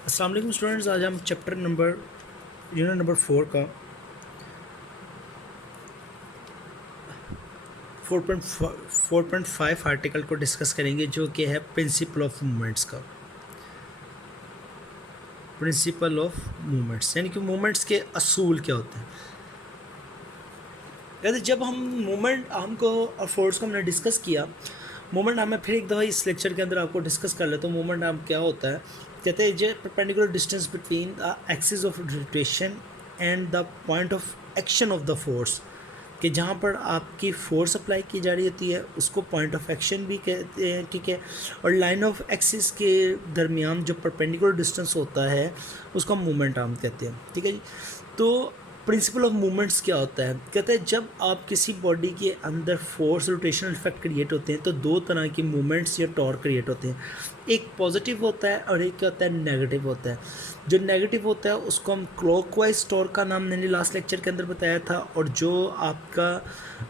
अस्सलाम वालेकुम स्टूडेंट्स, आज हम चैप्टर नंबर यूनिट नंबर 4 का 4.5 आर्टिकल को डिस्कस करेंगे, जो कि है प्रिंसिपल ऑफ मूवमेंट्स का। प्रिंसिपल ऑफ मूवमेंट्स यानी कि मूवमेंट्स के असूल क्या होते हैं। कहते जब हम मूवमेंट हमको और फोर्स को हमने डिस्कस किया, मूवमेंट हमें फिर एक दफ़ा इस लेक्चर के अंदर आपको डिस्कस कर लेते। तो मूवमेंट हम क्या होता है, कहते हैं जो perpendicular distance between the axis of rotation and the point of action of the force, कि जहाँ पर आपकी फोर्स अप्लाई की जा रही होती है उसको पॉइंट ऑफ एक्शन भी कहते हैं, ठीक है। और लाइन ऑफ एक्सिस के दरमियान जो परपेंडिकुलर डिस्टेंस होता है उसको हम मूवमेंट आर्म कहते हैं, ठीक है जी। तो प्रिंसिपल ऑफ मूवमेंट्स क्या होता है, कहते हैं जब आप किसी बॉडी के अंदर फोर्स रोटेशनल इफेक्ट क्रिएट होते हैं तो दो तरह की मूवमेंट्स या टॉर्क क्रिएट होते हैं। एक पॉजिटिव होता है और एक क्या होता है, नेगेटिव होता है। जो नेगेटिव होता है उसको हम क्लॉकवाइज टॉर्क का नाम मैंने लास्ट लेक्चर के अंदर बताया था, और जो आपका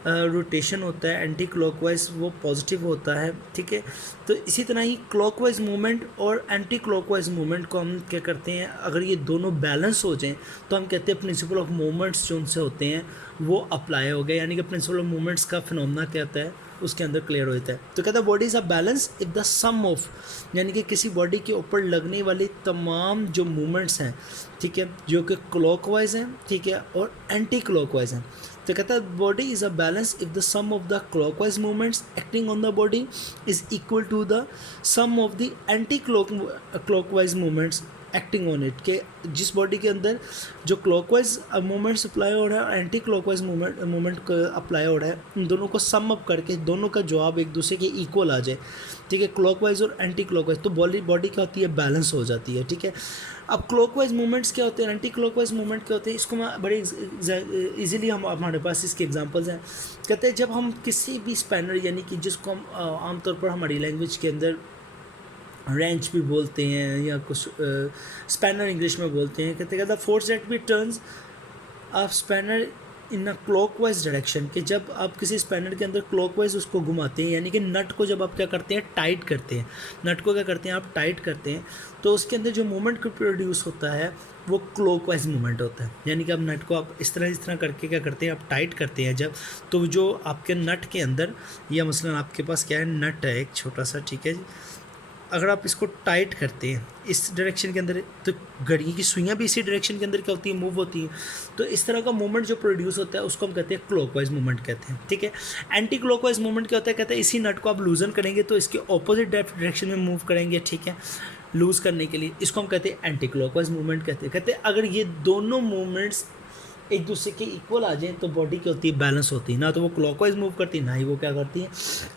रोटेशन होता है एंटी क्लॉकवाइज वो पॉजिटिव होता है, ठीक है। तो इसी तरह ही क्लॉकवाइज मूवमेंट और एंटी क्लॉकवाइज मूवमेंट को हम क्या करते हैं, अगर ये दोनों बैलेंस हो जाएं तो हम कहते हैं प्रिंसिपल ऑफ मूवमेंट्स जो उनसे होते हैं वो अप्लाई हो गए, यानी कि प्रिंसिपल ऑफ मूवमेंट्स का फिनोमेना क्या होता है उसके अंदर क्लियर हो जाता है। तो कहता है body is a balance if the sum of, यानी कि किसी बॉडी के ऊपर लगने वाली तमाम जो मूवमेंट्स हैं, ठीक है, जो कि क्लॉकवाइज हैं, ठीक है, और एंटी क्लॉकवाइज हैं। तो कहता है body is a balance if the sum of the clockwise movements acting on the body is equal to the sum of the anti clockwise movements acting on it, के जिस बॉडी के अंदर जो clockwise movements apply हो रहा है और anti clockwise movement apply हो रहा है, इन दोनों को सम अप करके दोनों का जवाब एक दूसरे के इक्वल आ जाए, ठीक है, क्लॉकवाइज और एंटी क्लॉकवाइज, तो बॉडी क्या होती है, बैलेंस हो जाती है, ठीक है। अब क्लॉकवाइज मूवमेंट्स क्या होते हैं, एंटी क्लॉकवाइज मूवमेंट क्या होते हैं, इसको मैं बड़े इजीली हम हमारे पास इसके एग्जांपल्स हैं। कहते हैं जब हम किसी भी स्पैनर, यानी कि जिसको हम आमतौर पर हमारी लैंग्वेज के अंदर रेंच भी बोलते हैं या कुछ स्पैनर इंग्लिश में बोलते हैं, कहते हैं the force that be turns of spanner in a clockwise direction, कि जब आप किसी स्पैनर के अंदर क्लॉकवाइज उसको घुमाते हैं, यानी कि नट को जब आप क्या करते हैं, टाइट करते हैं, नट को क्या करते हैं आप टाइट करते हैं, तो उसके अंदर जो मूवमेंट प्रोड्यूस होता है वो क्लॉकवाइज मूवमेंट होता है। यानी कि आप नट को आप इस तरह करके क्या करते हैं, आप टाइट करते हैं जब, तो जो आपके नट के अंदर, या मसलन आपके पास क्या है, नट है एक छोटा सा, ठीक है जी, अगर आप इसको टाइट करते हैं इस डायरेक्शन के अंदर, तो घड़ी की सुइयाँ भी इसी डायरेक्शन के अंदर क्या होती है, मूव होती हैं। तो इस तरह का मूवमेंट जो प्रोड्यूस होता है उसको हम कहते हैं क्लॉकवाइज मूवमेंट कहते हैं, ठीक है। एंटी क्लॉकवाइज मूवमेंट क्या होता है, कहते हैं इसी नट को आप लूजन करेंगे तो इसके ऑपोजिट डायरेक्शन में मूव करेंगे, ठीक है, लूज़ करने के लिए, इसको हम कहते हैं एंटी क्लॉकवाइज मूवमेंट कहते हैं अगर ये दोनों मूवमेंट्स एक दूसरे के इक्वल आ जाएं तो बॉडी क्या होती है, बैलेंस होती है, ना तो वो क्लॉकवाइज मूव करती है ना ही वो क्या करती है,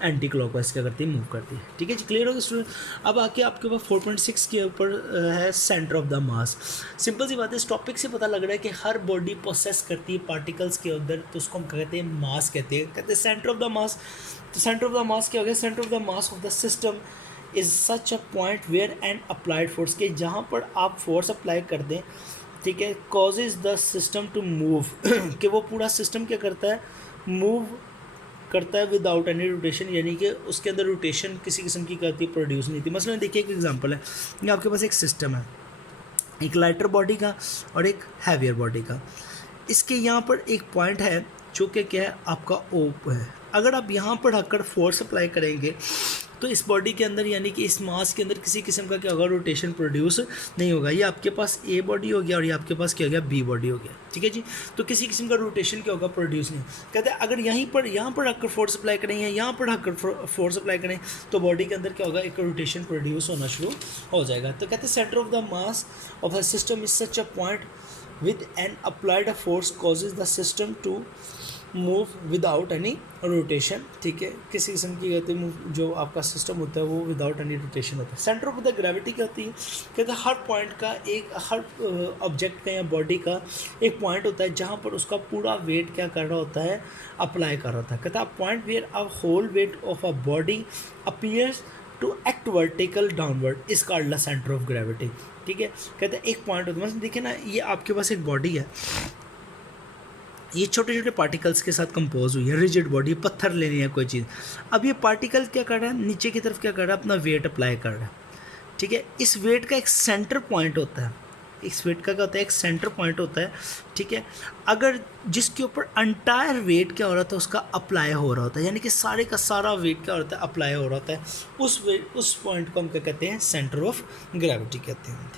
एंटी क्लॉकवाइज क्या करती है, मूव करती है, ठीक है जी। क्लियर होगा स्टूडेंट। अब आके आपके पास 4.6 के ऊपर है centre of the mass. Simple सी बात है, इस टॉपिक से पता लग रहा है कि हर बॉडी प्रोसेस करती है पार्टिकल्स के अंदर, तो उसको हम कहते हैं मास कहते हैं सेंटर ऑफ द मास। तो सेंटर ऑफ द मास क्या हो गया, centre of the mass of the system is such a point where an applied force, के जहाँ पर आप फोर्स अप्लाई कर दें, ठीक है, causes the system to move, कि वो पूरा सिस्टम क्या करता है, मूव करता है विदाउट एनी रोटेशन, यानी कि उसके अंदर रोटेशन किसी किस्म की करती प्रोड्यूस नहीं थी। मसलन देखिए एक एग्जांपल है, ये आपके पास एक सिस्टम है, एक लाइटर बॉडी का और एक हैवियर बॉडी का। इसके यहाँ पर एक पॉइंट है जो कि क्या है, आपका ओप है। अगर आप यहाँ पर रखकर फोर्स अप्लाई करेंगे तो इस बॉडी के अंदर, यानी कि इस मास के अंदर किसी किस्म का क्या होगा, रोटेशन प्रोड्यूस नहीं होगा। ये आपके पास ए बॉडी हो गया और ये आपके पास क्या हो गया, बी बॉडी हो गया, ठीक है जी। तो किसी किस्म का रोटेशन क्या होगा, प्रोड्यूस नहीं। कहते हैं अगर यहाँ पर रखकर फोर्स अप्लाई करें या यहाँ पर रखकर फोर्स अप्लाई करें तो बॉडी के अंदर क्या होगा, एक रोटेशन प्रोड्यूस होना शुरू हो जाएगा। तो कहते हैं centre of the mass of the system is such a point with an applied force causes the system to move without any rotation, ठीक है, किसी किस्म की कहते हैं जो आपका सिस्टम होता है वो विदाउट एनी रोटेशन होता है। सेंटर ऑफ द ग्रेविटी क्या होती है, कहते हैं हर पॉइंट का एक, हर ऑब्जेक्ट का या बॉडी का एक पॉइंट होता है जहाँ पर उसका पूरा वेट क्या कर रहा होता है, अप्लाई कर रहा होता है। कहता है point where a whole weight of a body appears to act vertical downward is called the centre of gravity, ठीक है। कहते हैं एक पॉइंट होता है, मतलब देखिए ना, ये आपके पास एक बॉडी है, ये छोटे छोटे पार्टिकल्स के साथ कंपोज हुई है, रिजिड बॉडी, पत्थर लेनी है कोई चीज़। अब ये पार्टिकल क्या कर रहा है, नीचे की तरफ क्या कर रहा है, अपना वेट अप्लाई कर रहा है, ठीक है। इस वेट का एक सेंटर पॉइंट होता है, इस वेट का क्या होता है, एक सेंटर पॉइंट होता है, ठीक है। अगर जिसके ऊपर अंटायर वेट क्या हो रहा था उसका अप्लाई हो रहा होता है, यानी कि सारे का सारा वेट क्या होता है, अप्लाई हो रहा होता है, उस पॉइंट को हम क्या कहते हैं, सेंटर ऑफ ग्रेविटी कहते हैं।